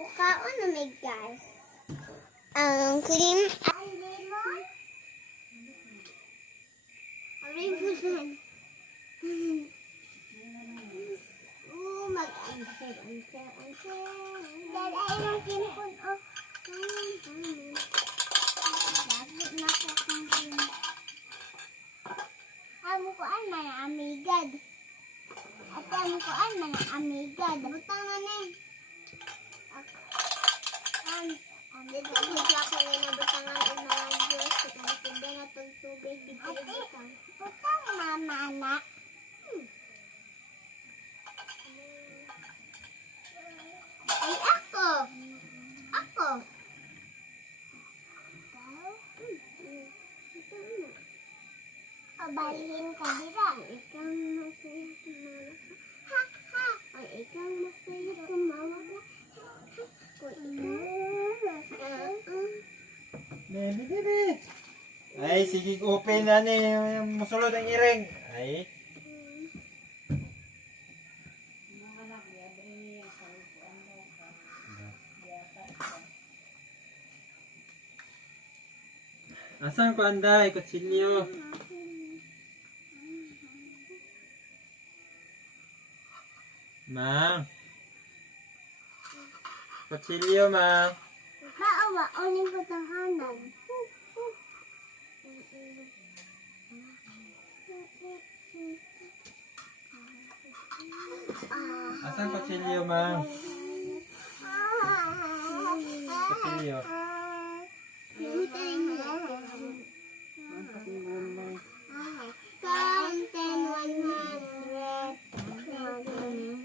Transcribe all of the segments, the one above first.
Bukaon na may guys. Ang cream. Ang lemon. Ang lemon. Mag-answer. Dad, ay lang kinpon. Dapat na ko kung amukuan mga amigad. At amukuan mga amigad. Butang na ni. Dito bigla ko na nabutangan ang mga Diyos. Kaya hindi na itong tubig. Ate, butang mama na. Ay, ako. Balihin ka dira. Ikaw masaya tumawag. Ha, ha. Ay, ikaw masaya tumawag na. Bebe. Ay, sige, open na ni. Musulod ang iring. Ay. Asan ko anday? Kutsilyo. Mang. Kutsilyo, Mang. Maawa, unin ko tanghanan. Asan kutsilyo, Mang? Kutsilyo. Count 10, 100. Count 100.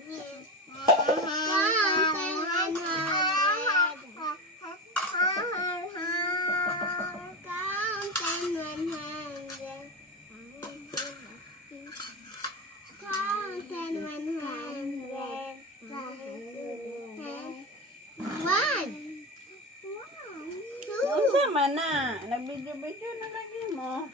Unsa man na? Nag-video-video na lagi mo.